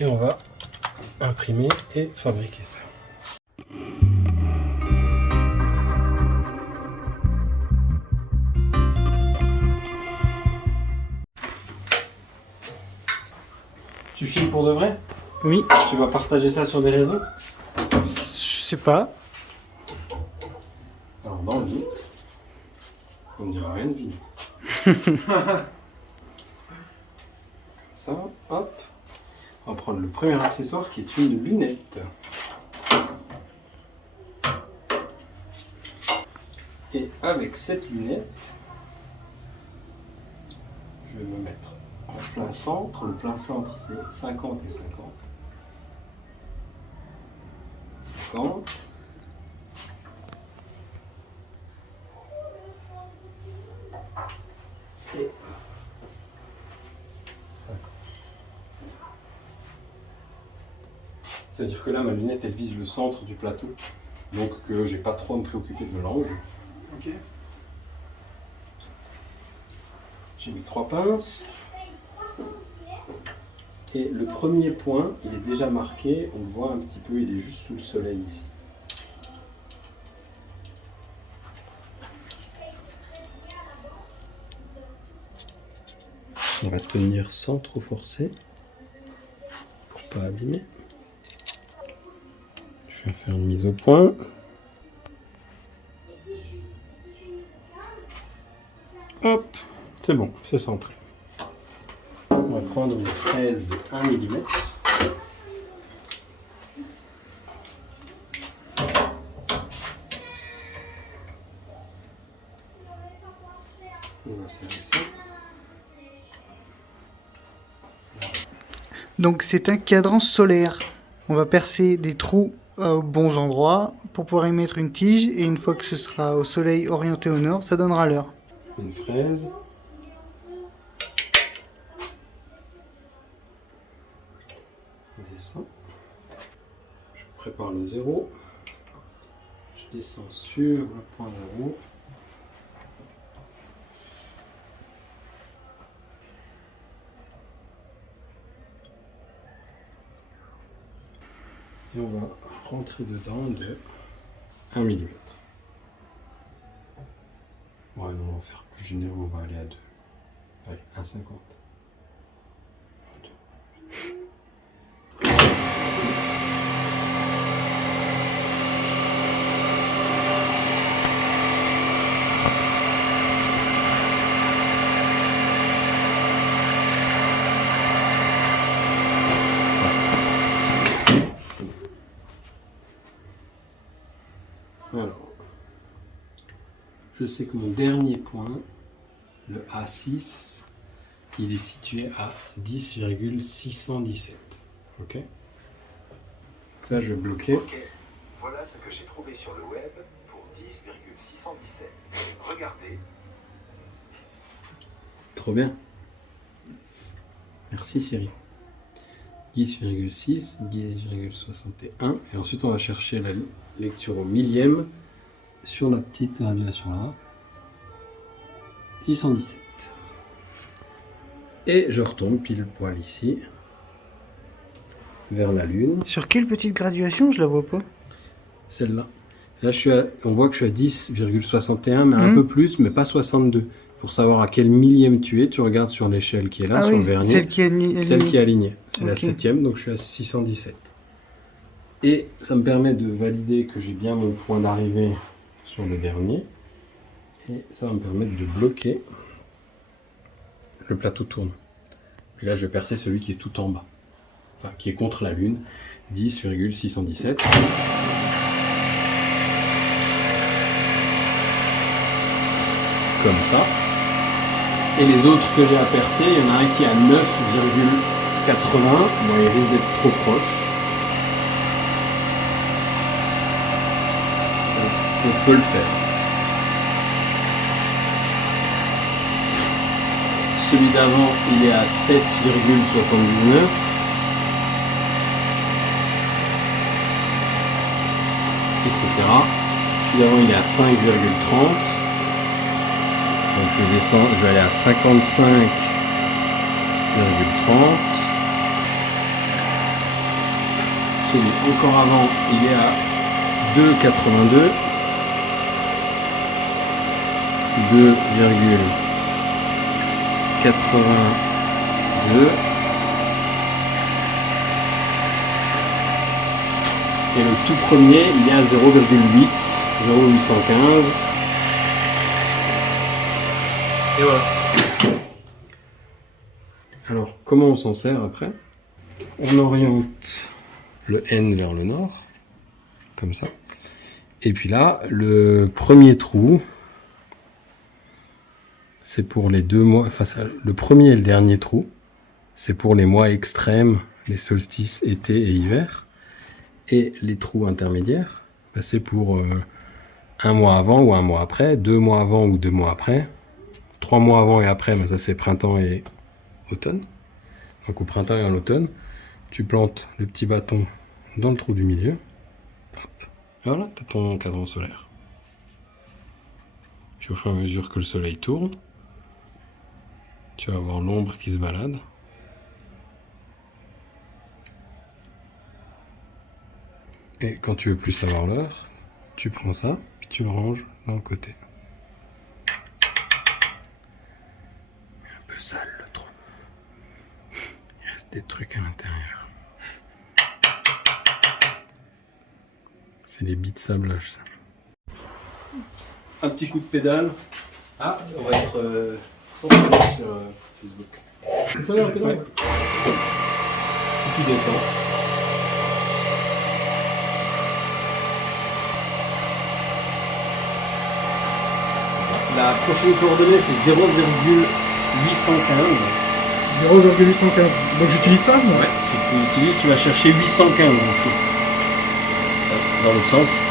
Et on va imprimer et fabriquer ça. Tu filmes pour de vrai? Oui. Tu vas partager ça sur des réseaux? Je sais pas. Alors dans le doute, on ne dira rien de vide. Ça, hop. On va prendre le premier accessoire qui est une lunette. Et avec cette lunette, je vais me mettre en plein centre. Le plein centre c'est 50 et 50. 50. Et 50. C'est-à-dire que là, ma lunette, elle vise le centre du plateau. Donc que j'ai pas trop à me préoccuper de l'angle. Ok. J'ai mis 3 pinces. Et le premier point, il est déjà marqué. On le voit un petit peu, il est juste sous le soleil ici. On va tenir sans trop forcer pour pas abîmer. Je vais faire une mise au point. Hop, c'est bon, c'est centré. On va prendre une fraise de 1 mm. On va serrer ça. Donc c'est un cadran solaire. On va percer des trous aux bons endroits pour pouvoir y mettre une tige et une fois que ce sera au soleil orienté au nord, ça donnera l'heure. Une fraise. On descend. Je prépare le 0. Je descends sur le point 0. Et on va rentrer dedans de 1 mm. Ouais, non, on va faire plus généreux, on va aller à 2. Allez, 1,50. Alors, je sais que mon dernier point, le A6, il est situé à 10,617. Ok? Là, je vais bloquer. Ok, voilà ce que j'ai trouvé sur le web pour 10,617. Regardez. Trop bien. Merci Siri. 10,6, 10,61. Et ensuite, on va chercher la lecture au millième sur la petite graduation là. 617. Et je retombe pile poil ici, vers la Lune. Sur quelle petite graduation? Je la vois pas. Celle-là. Là, on voit que je suis à 10,61, mais un peu plus, mais pas 62. Pour savoir à quel millième tu es, tu regardes sur l'échelle qui est là, sur le vernier. Celle qui est alignée. Celle qui est alignée. C'est la Ok. 7e, donc je suis à 617. Et ça me permet de valider que j'ai bien mon point d'arrivée sur le dernier. Et ça va me permettre de bloquer. Le plateau tourne. Puis là, je vais percer celui qui est tout en bas. Enfin, qui est contre la Lune. 10,617. Comme ça. Et les autres que j'ai à percer, il y en a un qui est à 9,80. Bon, il risque d'être trop proche. On peut le faire. Celui d'avant, il est à 7,79. Etc. Celui d'avant, il est à 5,30. Donc je descends, je vais aller à 55,30. celui encore avant, il est à 2,82. 2,82. Et le tout premier, il est à 0,8, 0,815. Et voilà. Alors, comment on s'en sert après? On oriente le N vers le nord, comme ça. Et puis là, le premier trou, c'est pour les 2 mois, enfin le premier et le dernier trou, c'est pour les mois extrêmes, les solstices été et hiver. Et les trous intermédiaires, bah, c'est pour un mois avant ou un mois après, 2 mois avant ou 2 mois après, 3 mois avant et après, bah, ça c'est printemps et automne. Donc au printemps et en automne, tu plantes le petit bâton dans le trou du milieu. Hop. Et voilà, tu as ton cadran solaire. Puis au fur et à mesure que le soleil tourne, tu vas avoir l'ombre qui se balade. Et quand tu veux plus savoir l'heure, tu prends ça, puis tu le ranges dans le côté. Un peu sale le trou. Il reste des trucs à l'intérieur. C'est les billes de sablage, ça. Un petit coup de pédale. Ah, on va être censuré sur Facebook. C'est ça, la pédale? Ouais. Tu descends. La prochaine coordonnée, c'est 0,815. 0,815. Donc j'utilise ça, moi? Ouais, tu l'utilises, tu vas chercher 815 ici. Dans l'autre sens.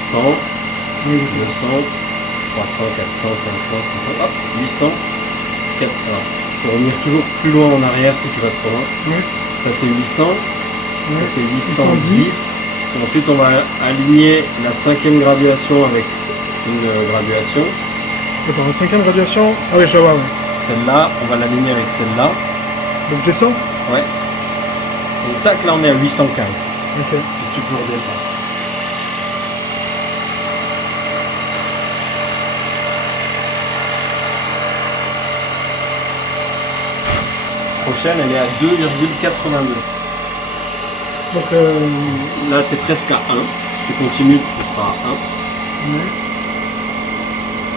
100, 200, 300, 400, 500, 600, hop, 800, 400. Tu peux revenir toujours plus loin en arrière si tu vas trop loin. Ouais. Ça c'est 800, Ouais. ça c'est 810. Et ensuite on va aligner la 5e graduation avec une graduation. Attends, la 5e graduation. Ah oui, je vois, ouais. Celle-là, on va l'aligner avec celle-là. Donc je descends? Ouais. Donc tac, là on est à 815. Ok. Et tu peux redescendre. Prochaine, elle est à 2,82. Donc Là, tu es presque à 1. Si tu continues, tu seras à 1. ouais.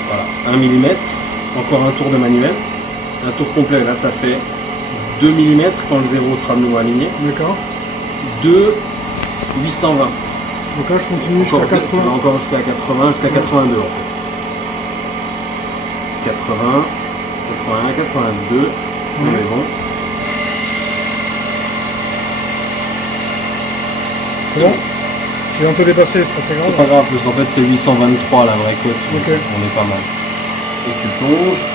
Voilà, 1 mm. Encore un tour de manuel. Un tour complet, là, ça fait 2 mm quand le 0 sera de nouveau aligné. D'accord. 2, 820. Donc là, je continue Encore, jusqu'à tu vas 80. encore jusqu'à 80, jusqu'à 82 en fait. 80, 81, 82. On est bon. C'est bon? J'ai un peu dépassé, c'est pas très grave. C'est pas grave, parce qu'en fait c'est 823 la vraie côte, donc Ok. on est pas mal. Et tu plonges.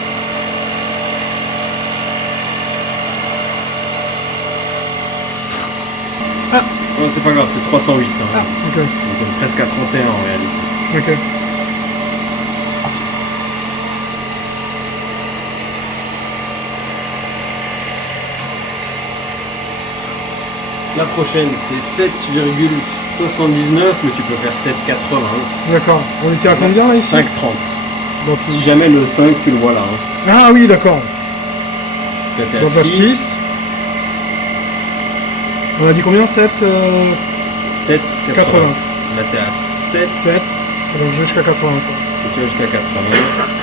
Ah. Non, c'est pas grave, c'est 308. Hein. Ah, ok. Donc on est presque à 31 en réalité. Ok. La prochaine c'est 7,79, mais tu peux faire 7,80. D'accord. On était à combien là ici? 5,30. Donc, Si jamais le 5 tu le vois là. Hein. ah oui, d'accord. Là, t'es à Donc à 6. 6. On a dit combien? 7 7, 80. Là t'es à 7. 7. Donc jusqu'à 80. Quoi. Et tu vas jusqu'à 80.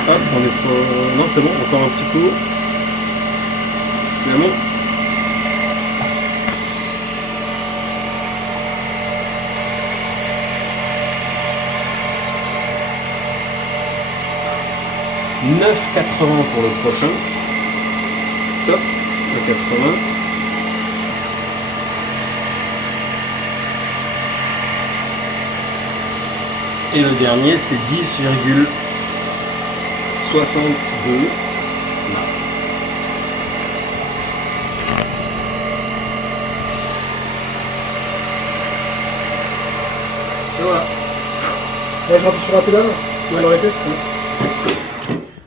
Hop, on est trop... Non, c'est bon, encore un petit coup. C'est bon. « 9,80 pour le prochain. Top, 9,80. Et le dernier, c'est 10,62. Là. Et voilà. Là, je rappuie sur la pédale. Ouais. L'arrêter.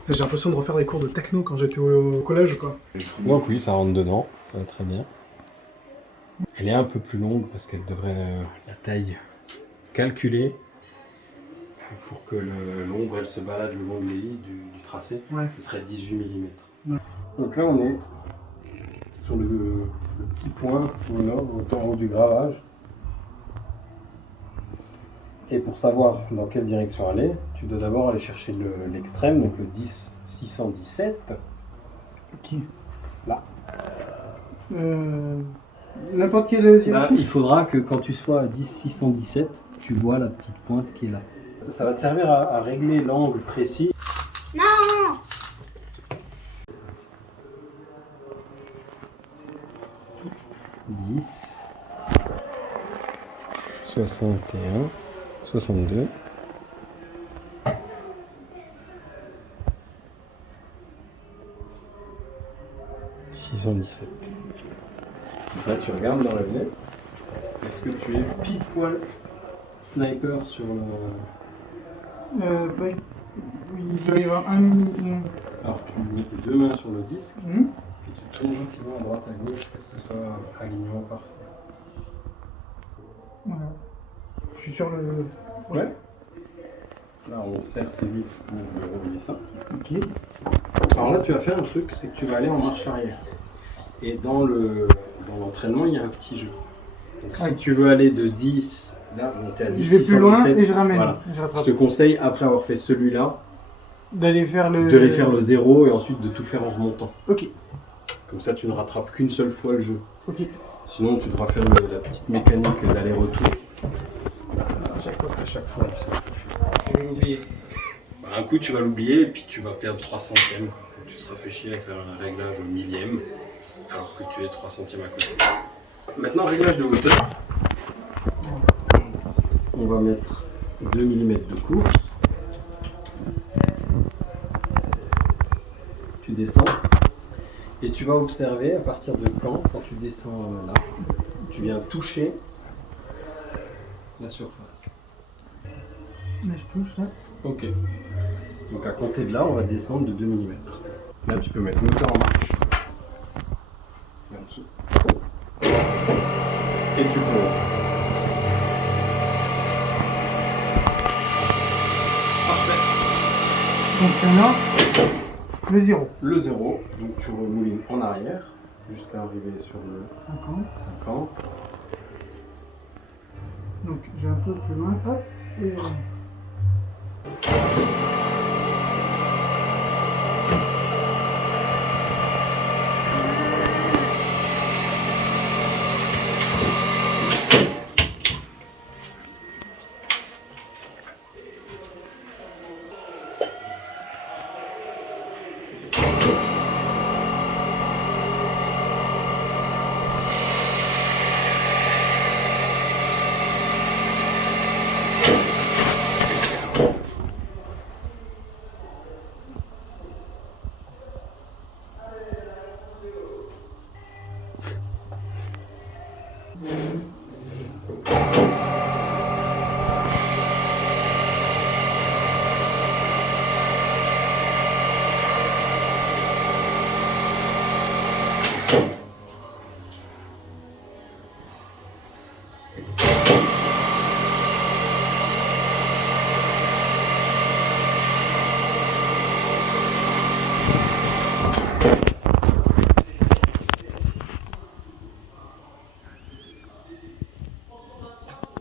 J'ai l'impression de refaire des cours de techno quand j'étais au collège, quoi. Donc oui, ça rentre dedans. Ça va très bien. Elle est un peu plus longue parce qu'elle devrait la taille calculée pour que l'ombre elle se balade le long de du tracé. Ouais. Ce serait 18 mm. Ouais. Donc là on est sur le petit point au nord, en haut du gravage. Et pour savoir dans quelle direction aller, tu dois d'abord aller chercher l'extrême, donc le 10-617. Ok. Là. N'importe quelle Là, direction. il faudra que quand tu sois à 10-617, tu vois la petite pointe qui est là. Ça va te servir à régler l'angle précis. Non! 10, 61, 62. « 617. Là, tu regardes dans la lunette. Est-ce que tu es pile poil sniper sur le... Oui, il doit y avoir un million. Alors, tu mets tes deux mains sur le disque et tu tournes gentiment à droite à gauche jusqu'à ce que ce soit alignement parfait. Voilà. Je suis sur le. Ouais. Là, on serre ses vis pour relier ça. Ok. Alors là, tu vas faire un truc, c'est que tu vas aller en marche arrière. Et dans l'entraînement, il y a un petit jeu. Donc si tu veux aller de 10, là, monter à 10, Je vais plus loin 617, et je ramène. voilà. Je Je rattrape. te conseille, après avoir fait celui-là, D'aller faire le. de les faire le 0 et ensuite de tout faire en remontant. Ok. Comme ça, tu ne rattrapes qu'une seule fois le jeu. Ok. Sinon, tu devras faire la petite mécanique d'aller-retour. À chaque fois, tu sais, Je vais l'oublier. un coup, tu vas l'oublier et puis tu vas perdre 3 centièmes. Quoi. Tu te seras fait chier à faire un réglage au millième alors que tu es 3 centièmes à côté. Maintenant, réglage de hauteur. On va mettre 2 mm de course. Tu descends et tu vas observer à partir de quand tu descends là, tu viens toucher la surface. Là, je touche là. Ok. Donc à compter de là, on va descendre de 2 mm. Là, tu peux mettre moteur en marche. C'est en dessous. Et tu plonges. Parfait. Donc maintenant, le 0. Le 0, donc tu remoulines en arrière jusqu'à arriver sur le 50. 50. Donc j'ai un peu plus loin. Hop. Et...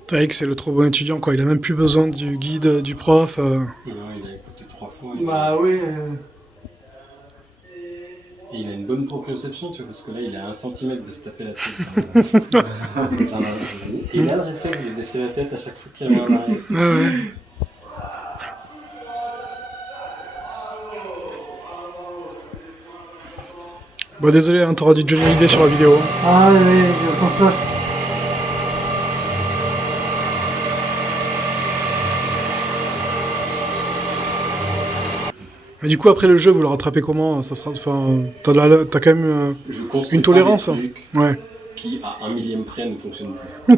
Taïk, c'est le trop bon étudiant, quoi. Il a même plus besoin du guide, du prof. Non, il a écouté 3 fois. Bah oui. Et il a une bonne proprioception, tu vois, parce que là, il est à 1 cm de se taper la tête. Et il a le réflexe de baisser la tête à chaque fois qu'il y a un arrêt. Ouais. Bon, désolé, hein, t'auras du Johnny Hallyday sur la vidéo. Ah oui, je pense ça. Mais du coup, après le jeu, vous le rattrapez comment? Ça sera, enfin, t'as quand même Je construis une tolérance. pas des trucs Ouais. qui, à 1 millième près, ne fonctionnent plus.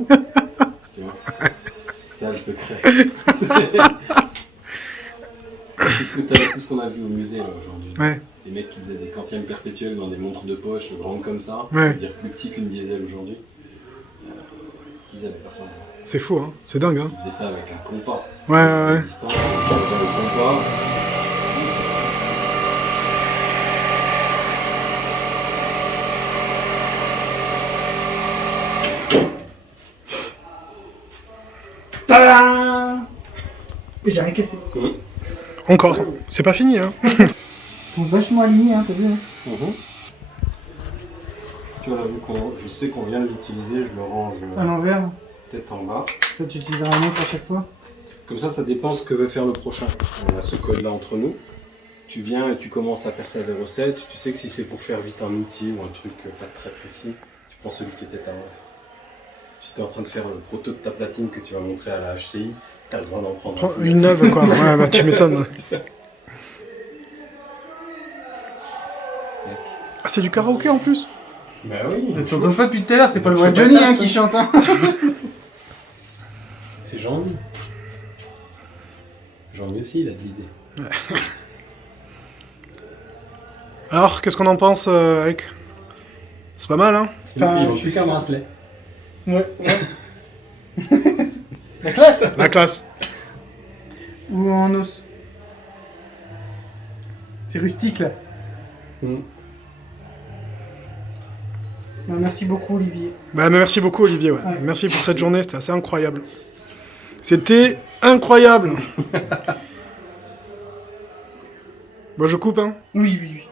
Tu vois, c'est ça le secret. Tout ce qu'on a vu au musée là, aujourd'hui. Ouais. Des mecs qui faisaient des quantièmes perpétuels dans des montres de poche grandes comme ça, Ouais. c'est-à-dire plus petits qu'une diesel aujourd'hui. utilisé avec personne. C'est fou, hein. C'est dingue, hein. Il faisait ça avec un compas. Ouais, ouais, ouais. Distance, on enlevait le compas. Tada! Et j'ai rien cassé. Encore. C'est pas fini, hein. Ils sont vachement alignés, hein, t'as vu, hein. Tu vois là, je sais qu'on vient de l'utiliser, je le range À l'envers. peut-être en bas. Ça, tu utiliseras un autre à chaque fois. Comme ça dépend ce que veut faire le prochain. On a ce code là entre nous. Tu viens et tu commences à percer à 0,7. Tu sais que si c'est pour faire vite un outil ou un truc pas très précis, tu prends celui qui était à l'envers. Si tu es en train de faire le proto de ta platine que tu vas montrer à la HCI, tu as le droit d'en prendre un Prends peu. une neuve, quoi. Ouais, bah tu m'étonnes. Tac. Ah, c'est du karaoké en plus. Bah oui. Tu entends pas depuis tout à l'heure, c'est pas le vrai Johnny hein, qui chante. Hein. C'est Jean-Mi. Jean-Mi aussi, il a de l'idée. Alors, qu'est-ce qu'on en pense, Eric? C'est pas mal, hein. Il ne vend plus qu'un bracelet. Ouais. La classe. La classe. Ou en os. C'est rustique là. Bah, merci beaucoup Olivier. Bah, merci beaucoup, Olivier, ouais. Ouais. Merci pour cette journée, c'était assez incroyable. C'était incroyable. Bon, je coupe, hein. Oui.